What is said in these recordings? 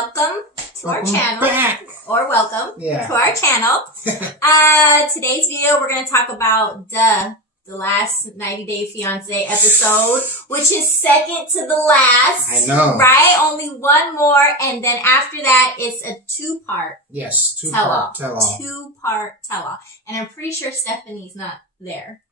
welcome to our channel. Back. Or welcome to our channel. Today's video, we're going to talk about the last 90 Day Fiancé episode, which is second to the last. I know. Right? Only one more, and then after that, it's a two-part. Yes, two-part tell-all. Two-part tell-all. And I'm pretty sure Stephanie's not there.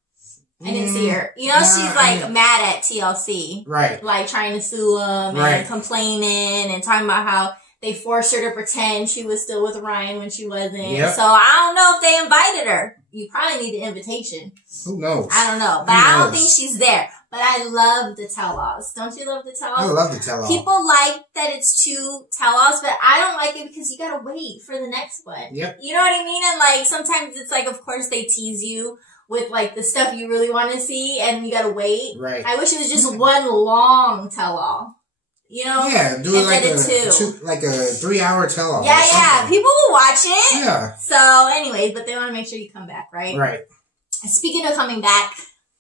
I didn't see her. You know, she's like mad at TLC. Right. Like trying to sue them and complaining and talking about how they forced her to pretend she was still with Ryan when she wasn't. Yep. So I don't know if they invited her. You probably need an invitation. Who knows? I don't know. But I don't think she's there. But I love the tell-alls. Don't you love the tell-alls? I love the tell-all. People like that it's two tell-alls, but I don't like it because you gotta wait for the next one. Yep. You know what I mean? And like sometimes it's like, of course they tease you with like the stuff you really want to see and you gotta wait. Right. I wish it was just one long tell-all. You know? Yeah, do it like a 3-hour tell-all. Yeah. People will watch it. Yeah. So anyways, but they want to make sure you come back, right? Right. Speaking of coming back,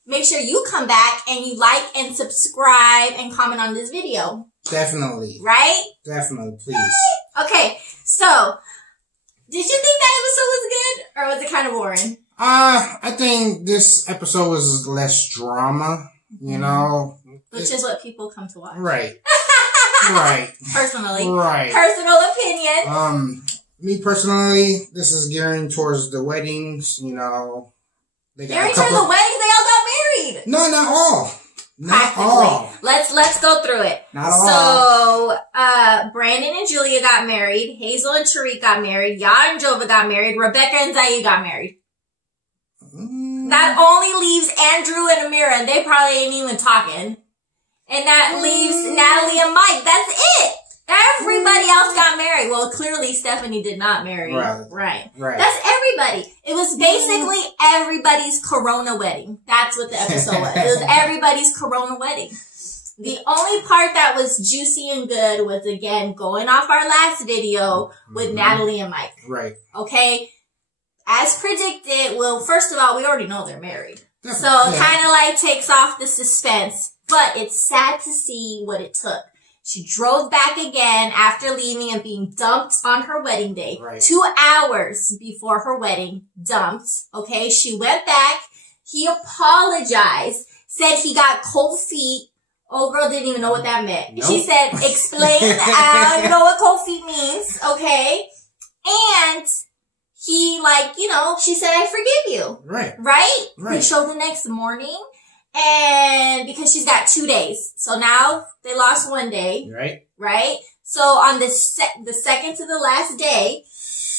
make sure you come back and you like and subscribe and comment on this video. Definitely. Right? Definitely, please. Okay, so did you think that episode was good or was it kind of boring? I think this episode was less drama, you know. Which is what people come to watch. Right. Right. Personally. Right. Personal opinion. Me personally, this is gearing towards the weddings, you know. Gearing towards the weddings? They all got married. No, not all. Not all. Let's go through it. Not all. So, Brandon and Julia got married. Hazel and Tariq got married. Yah and Jova got married. Rebecca and Zaid got married. That only leaves Andrew and Amira, and they probably ain't even talking. And that leaves Natalie and Mike. That's it. Everybody else got married. Well, clearly Stephanie did not marry. Right. That's everybody. It was basically everybody's Corona wedding. That's what the episode was. It was everybody's Corona wedding. The only part that was juicy and good was, again, going off our last video with Natalie and Mike. Right. Okay? As predicted, well, first of all, we already know they're married. So it kind of like takes off the suspense. But it's sad to see what it took. She drove back again after leaving and being dumped on her wedding day. 2 hours before her wedding, dumped. Okay, she went back. He apologized. Said he got cold feet. Old girl didn't even know what that meant. Nope. She said, explain. I don't know what cold feet means. Okay. And he, like, you know, she said, I forgive you. Right? He showed the next morning. And because she's got 2 days. So now they lost 1 day. Right? So on the second to the last day,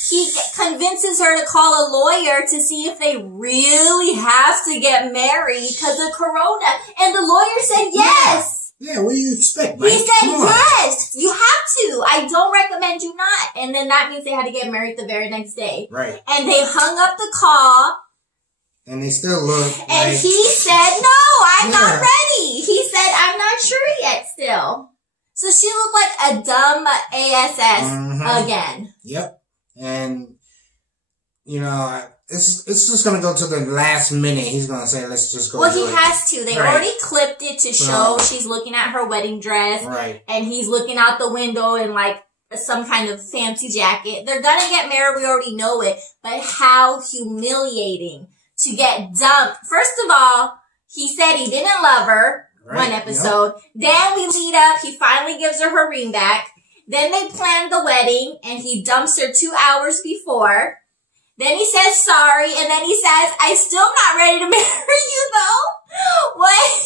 he convinces her to call a lawyer to see if they really have to get married because of Corona. And the lawyer said yes. Yeah, what do you expect, Mike? He said yes, you have to. I don't recommend you not. And then that means they had to get married the very next day. Right. And they hung up the call. And they still look and he said, no, I'm not ready. He said, I'm not sure yet still. So she looked like a dumb ASS again. Yep. And, you know, it's just going to go to the last minute. He's going to say, let's just go. Well, he has to. They already clipped it to show she's looking at her wedding dress. And he's looking out the window in like some kind of fancy jacket. They're going to get married. We already know it. But how humiliating. To get dumped. First of all, he said he didn't love her. One episode. Then we lead up. He finally gives her her ring back. Then they plan the wedding and he dumps her 2 hours before. Then he says sorry. And then he says, I'm still not ready to marry you though. What?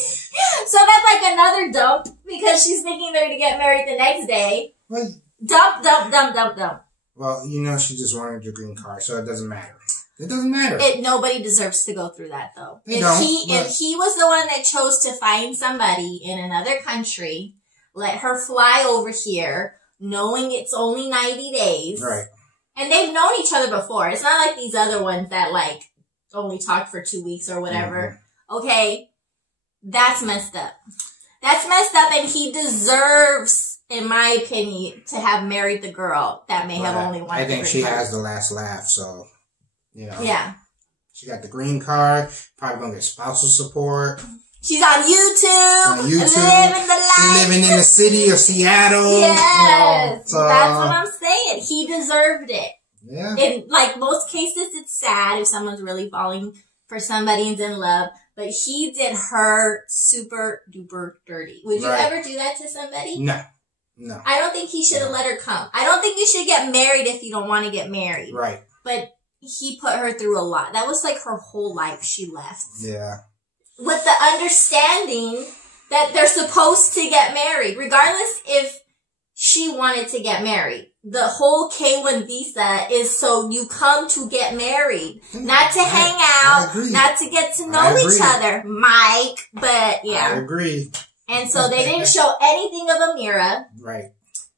So that's like another dump because she's thinking they're to get married the next day. Well, Dump. Well, you know, she just wanted your green card, so it doesn't matter. It doesn't matter. Nobody deserves to go through that, though. If he was the one that chose to find somebody in another country, let her fly over here, knowing it's only 90 days. Right. And they've known each other before. It's not like these other ones that, like, only talked for 2 weeks or whatever. Okay? That's messed up. That's messed up, and he deserves, in my opinion, to have married the girl that may have only one. I think she has the last laugh, so... You know, she got the green card, probably gonna get spousal support. She's on YouTube. Living the life. She's living in the city of Seattle. Yes. So, that's what I'm saying. He deserved it. Yeah. In like most cases, it's sad if someone's really falling for somebody and's in love. But he did her super duper dirty. Would you ever do that to somebody? No. No. I don't think he should have let her come. I don't think you should get married if you don't want to get married. Right. But he put her through a lot. That was like her whole life she left. Yeah. With the understanding that they're supposed to get married, regardless if she wanted to get married. The whole K1 visa is so you come to get married, not to hang out, not to get to know each other, Mike. But yeah, I agree. And so they didn't show anything of Amira, right,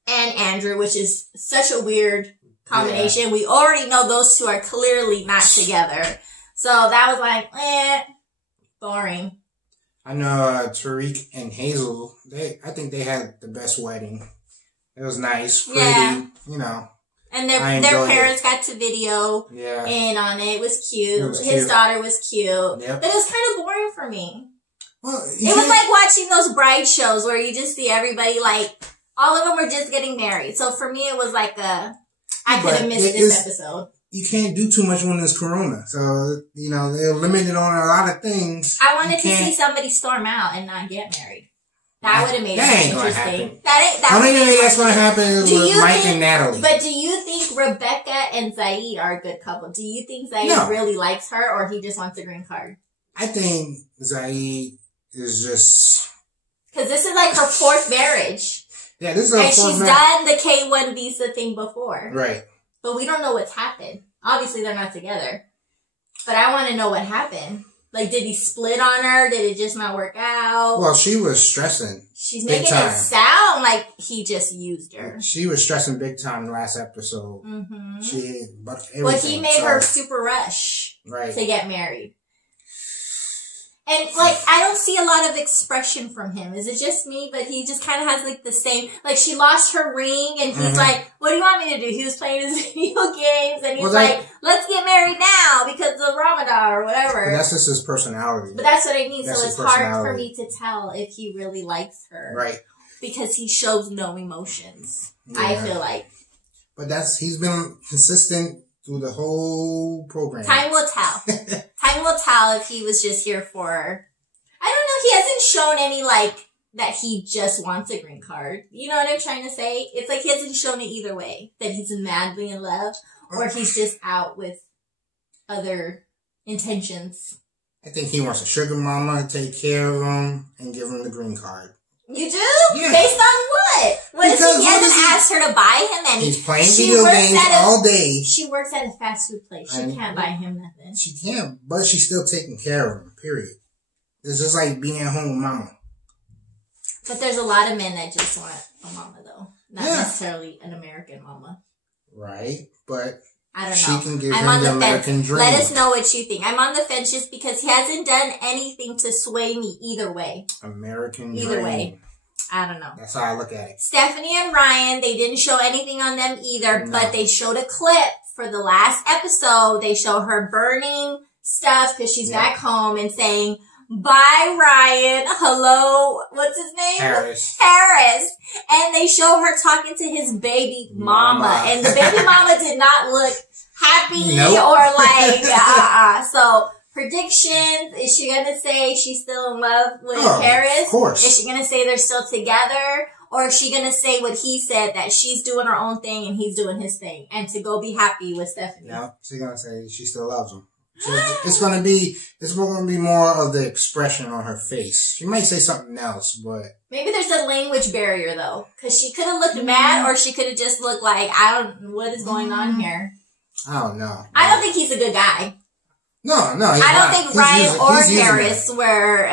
and Andrew, which is such a weird combination. Yeah. We already know those two are clearly not together, so that was like, boring. I know Tariq and Hazel. I think they had the best wedding. It was nice, pretty, you know. And their parents got to video in on it. It was cute. His daughter was cute. Yep. But it was kind of boring for me. Well, it was like watching those bride shows where you just see everybody, like, all of them were just getting married. So for me, it was like I could have missed this episode. You can't do too much when there's Corona. So, you know, they're limited on a lot of things. I wanted to see somebody storm out and not get married. That would have made it interesting. I don't think that's going to happen with Mike and Natalie. But do you think Rebecca and Zaid are a good couple? Do you think Zaid really likes her or he just wants a green card? I think Zaid is just... Because this is like her fourth marriage. Yeah, this is her fourth marriage. And she's done the K1 visa thing before. Right. But we don't know what's happened. Obviously, they're not together. But I want to know what happened. Like, did he split on her? Did it just not work out? Well, she was stressing. She's making it sound like he just used her. She was stressing big time last episode. Mm-hmm. But he made her super rush to get married. And, like, I don't see a lot of expression from him. Is it just me? But he just kind of has, like, the same... Like, she lost her ring, and he's like, what do you want me to do? He was playing his video games, and he's like, let's get married now because of Ramadan or whatever. But that's just his personality. But that's what I mean. So it's hard for me to tell if he really likes her. Right. Because he shows no emotions, I feel like. But he's been consistent through the whole program. Time will tell. Time will tell if he was just here for... I don't know. He hasn't shown any, like, that he just wants a green card. You know what I'm trying to say? It's like he hasn't shown it either way. That he's madly in love. Or he's just out with other intentions. I think he wants a sugar mama to take care of him and give him the green card. You do? Yeah. Based on what? He hasn't asked her to buy him anything. He's playing video games all day. She works at a fast food place. She can't buy him nothing. She can't, but she's still taking care of him, period. It's just like being at home with mama. But there's a lot of men that just want a mama, though. Not necessarily an American mama. Right, but... I don't know. She can give him the American dream. Let us know what you think. I'm on the fence just because he hasn't done anything to sway me either way. American dream. Either way. I don't know. That's how I look at it. Stephanie and Ryan, they didn't show anything on them either, but they showed a clip for the last episode. They show her burning stuff because she's back home and saying, bye, Ryan. Hello. What's his name? Harris. And they show her talking to his baby mama. And the baby mama did not look happy or like, So, predictions. Is she going to say she's still in love with Harris? Of course. Is she going to say they're still together? Or is she going to say what he said, that she's doing her own thing and he's doing his thing? And to go be happy with Stephanie? No, she's going to say she still loves him. So it's going to be more of the expression on her face. She might say something else, but... Maybe there's a language barrier, though. Because she could have looked mad, or she could have just looked like, what is going on here? I don't know. I don't think he's a good guy. No, I don't think Ryan or Harris were,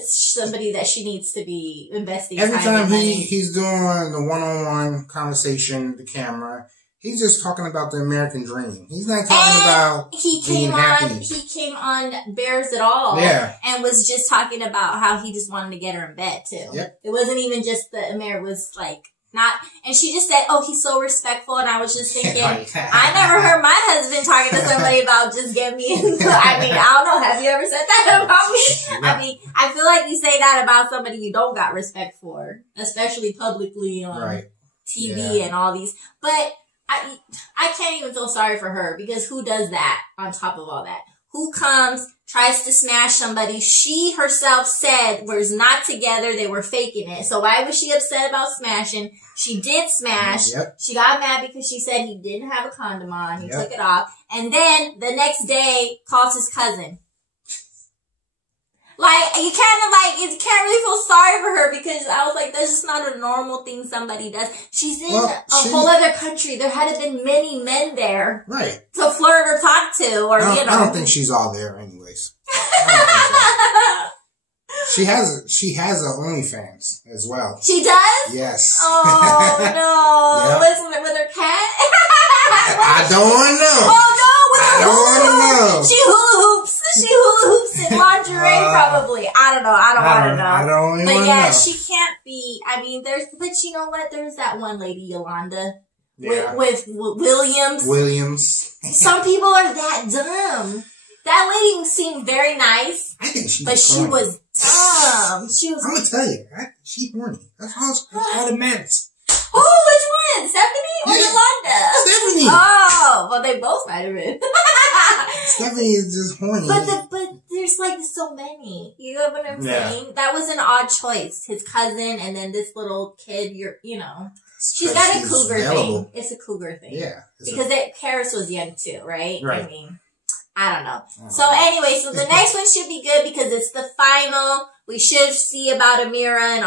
somebody that she needs to be investing every time he's doing the one-on-one conversation, the camera... He's just talking about the American dream. He's not talking about being happy. He came on Bears at All. Yeah. And was just talking about how he just wanted to get her in bed, too. Yep. It wasn't even just the It was like And she just said, "Oh, he's so respectful," and I was just thinking, I never heard my husband talking to somebody about just get me. I mean, I don't know. Have you ever said that about me? I mean, I feel like you say that about somebody you don't got respect for, especially publicly on TV and all these. But I can't even feel sorry for her because who does that on top of all that? Who comes, tries to smash somebody she herself said was not together, they were faking it. So why was she upset about smashing? She did smash. Yep. She got mad because she said he didn't have a condom on. He took it off. And then the next day calls his cousin. Like, you can't really feel sorry for her because I was like, that's just not a normal thing somebody does. She's in a whole other country. There had been many men there. Right. To flirt or talk to or, I don't think she's all there anyways. She has a OnlyFans as well. She does? Yes. Oh, no. Yep. Listen, with her cat? I don't want to know. Oh, no. I don't want to know. She hula hoops in lingerie, probably. I don't know. I don't want to know. I don't even But yeah, know. she can't be. I mean, but you know what? There's that one lady, Yolanda, with Williams. Some people are that dumb. That lady seemed very nice. I think she's But she was dumb. She was. I'm gonna tell you, she's horny. That's all that matters. Oh, which one? Stephanie or Yolanda? Stephanie. Oh, well, they both might have been. Stephanie is just horny. But there's like so many. You know what I'm saying? That was an odd choice. His cousin and then this little kid. She's got a cougar thing. It's a cougar thing. Yeah. Because Karis was young too, right? I mean, I don't know. So anyway, so the next one should be good because it's the final. We should see about Amira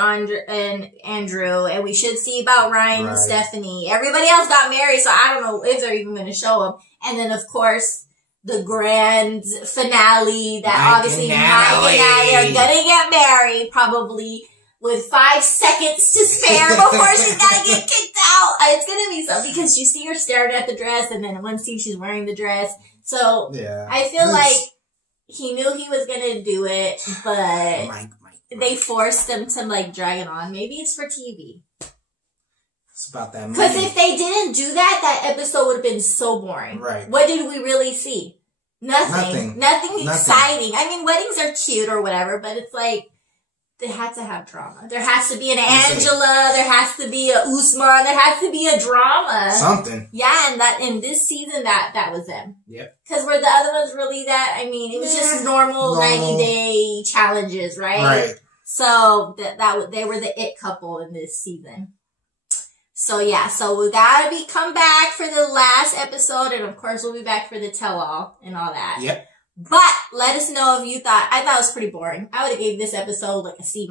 and Andrew, and we should see about Ryan and Stephanie. Everybody else got married, so I don't know if they're even going to show them. And then, of course, the grand finale that obviously Mike and Natalie are going to get married, probably with 5 seconds to spare before she's got to get kicked out. It's going to be something because you see her staring at the dress, and then one scene she's wearing the dress. So I feel like he knew he was going to do it, but they forced them to drag it on. Maybe it's for TV. It's about that money. Because if they didn't do that, that episode would have been so boring. Right. What did we really see? Nothing exciting. I mean, weddings are cute or whatever, but it's like, they had to have drama. There has to be an Angela. There has to be a Usman. There has to be a drama. Something. Yeah, and that in this season, that was them. Yep. Because were the other ones really that? I mean, it was just normal 90-day challenges, right? Right. So they were the it couple in this season. So yeah, so we gotta come back for the last episode, and of course we'll be back for the tell-all and all that. Yep. But let us know if you thought, I thought it was pretty boring. I would have gave this episode a C-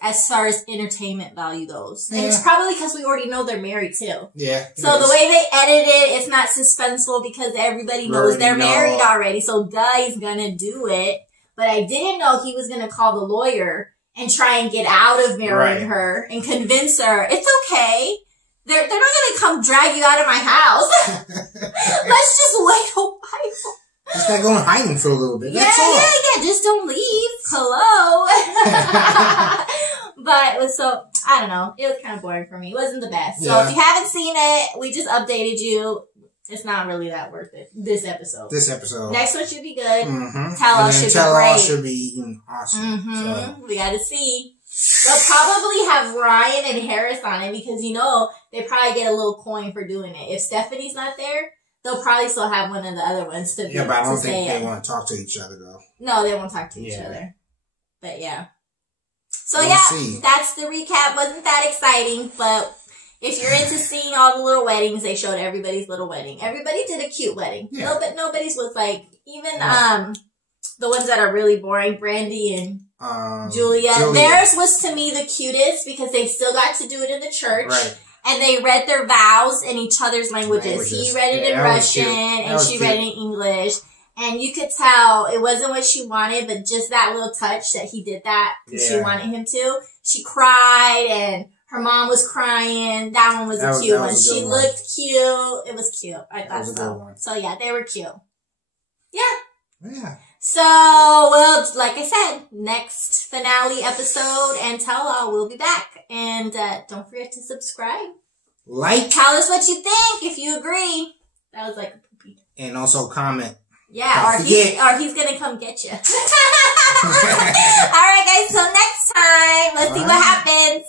as far as entertainment value goes. And it's probably because we already know they're married too. Yeah. So the way they edited it, it's not suspenseful because everybody knows they're married already. So he's gonna do it. But I didn't know he was gonna call the lawyer and try and get out of marrying her and convince her, it's okay. They're not gonna come drag you out of my house. Let's just wait a while. Just gotta go in hiding for a little bit. That's all. Yeah. Just don't leave. Hello. But so I don't know. It was kind of boring for me. It wasn't the best. So if you haven't seen it, we just updated you. It's not really that worth it. This episode. Next one should be good. Mm-hmm. Tell-all should be even awesome. Mm-hmm. So. We gotta see. They'll probably have Ryan and Harris on it because they probably get a little coin for doing it. If Stephanie's not there, they'll probably still have one of the other ones to be. Yeah, but I don't think they want to talk to each other though. No, they won't talk to each other. But yeah. So that's the recap. Wasn't that exciting, but if you're into seeing all the little weddings, they showed everybody's little wedding. Everybody did a cute wedding. Yeah. No, but nobody's was even the ones that are really boring, Brandy and Julia. Theirs was to me the cutest because they still got to do it in the church. Right. And they read their vows in each other's languages. He read it in Russian and she read it in English. And you could tell it wasn't what she wanted, but just that little touch that he did that because she wanted him to. She cried and her mom was crying. That one was a cute one. She looked cute. It was cute. I thought so. So yeah, they were cute. Yeah. Yeah. So, well, like I said, next finale episode and tell-all, we'll be back. And don't forget to subscribe. Like. Tell us what you think, if you agree. That was like a poopy. And also comment. Yeah, or he's gonna come get you. Alright guys, so next time, let's see what happens.